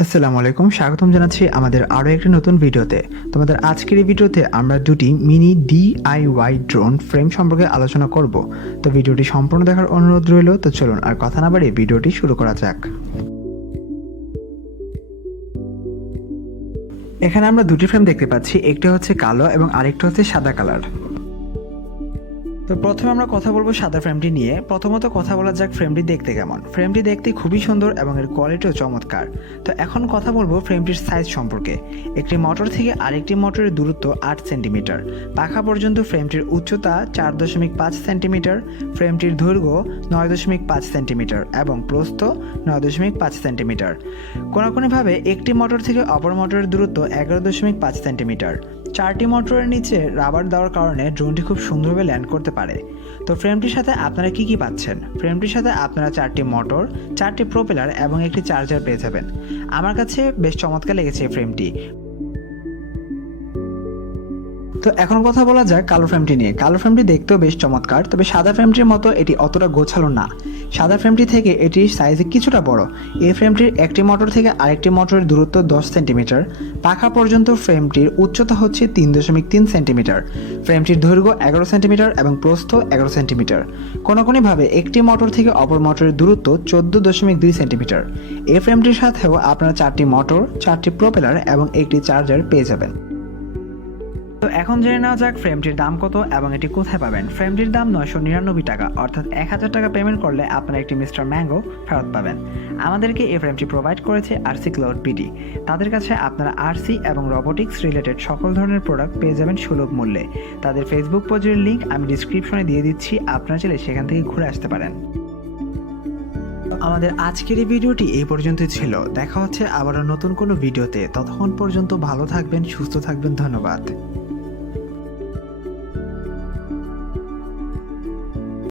আসসালামু আলাইকুম, স্বাগতম জানাচ্ছি আমাদের আরও একটি নতুন ভিডিওতে। তোমাদের আজকের এই ভিডিওতে আমরা দুটি মিনি ডিআইওয়াই ড্রোন ফ্রেম সম্পর্কে আলোচনা করব। তো ভিডিওটি সম্পূর্ণ দেখার অনুরোধ রইল। তো চলুন আর কথা না বাড়িয়ে ভিডিওটি শুরু করা যাক। এখানে আমরা দুটি ফ্রেম দেখতে পাচ্ছি, একটি হচ্ছে কালো এবং আরেকটি হচ্ছে সাদা কালার। তো প্রথমে আমরা কথা বলবো সাদা ফ্রেমটি নিয়ে। প্রথমত কথা বলা যাক ফ্রেমটি দেখতে কেমন। ফ্রেমটি দেখতে খুবই সুন্দর এবং এর কোয়ালিটিও চমৎকার। তো এখন কথা বলবো ফ্রেমটির সাইজ সম্পর্কে। একটি মোটর থেকে আরেকটি মোটরের দূরত্ব 8 সেন্টিমিটার। পাখা পর্যন্ত ফ্রেমটির উচ্চতা 4.5 সেন্টিমিটার, ফ্রেমটির দৈর্ঘ্য 9.5 সেন্টিমিটার এবং প্রস্থ 9.5 সেন্টিমিটার। কোনাকুনিভাবে একটি মোটর থেকে অপর মোটরের দূরত্ব 11.5 সেন্টিমিটার। 4টি মোটরের নিচে রাবার দেওয়ার কারণে ড্রোনটি খুব সুন্দরভাবে ল্যান্ড করতে পারে। তো ফ্রেমটির সাথে আপনারা কি পাচ্ছেন? ফ্রেমটির সাথে আপনারা 4টি মোটর, 4টি প্রোপেলার এবং একটি চার্জার পেয়ে যাবেন। আমার কাছে বেশ চমৎকার লেগেছে এই ফ্রেমটি। তো এখন কথা বলা যাক কালো ফ্রেমটি নিয়ে। কালো ফ্রেমটি দেখতেও বেশ চমৎকার, তবে সাদা ফ্রেমটির মতো এটি অতটা গোছালো না। সাদা ফ্রেমটি থেকে এটির সাইজে কিছুটা বড়। এই ফ্রেমটির একটি মোটর থেকে আরেকটি মোটরের দূরত্ব 10 সেন্টিমিটার। পাখা পর্যন্ত ফ্রেমটির উচ্চতা হচ্ছে 3.3 সেন্টিমিটার। ফ্রেমটির দৈর্ঘ্য 11 সেন্টিমিটার এবং প্রস্থ 11 সেন্টিমিটার। কোনোভাবে একটি মোটর থেকে অপর মোটরের দূরত্ব 14.2 সেন্টিমিটার। এই ফ্রেমটির সাথেও আপনারা 4টি মোটর, 4টি প্রোপেলার এবং একটি চার্জার পেয়ে যাবেন। তো এখন জেনে নেওয়া যাক ফ্রেমটির দাম কত এবং এটি কোথায় পাবেন। ফ্রেমটির দাম 999 টাকা, অর্থাৎ 1000 টাকা পেমেন্ট করলে আপনারা একটি মিস্টার ম্যাঙ্গো ফেরত পাবেন। আমাদেরকে এই ফ্রেমটি প্রোভাইড করেছে আরসি ক্লাউড বিডি। তাদের কাছে আপনারা আরসি এবং রোবোটিক্স রিলেটেড সকল ধরনের প্রোডাক্ট পেয়ে যাবেন সুলভ মূল্যে। তাদের ফেসবুক পেজের লিঙ্ক আমি ডিসক্রিপশনে দিয়ে দিচ্ছি, আপনারা চাইলে সেখান থেকে ঘুরে আসতে পারেন। আমাদের আজকের এই ভিডিওটি এই পর্যন্তই ছিল। দেখা হচ্ছে আবারও নতুন কোনো ভিডিওতে। ততক্ষণ পর্যন্ত ভালো থাকবেন, সুস্থ থাকবেন। ধন্যবাদ।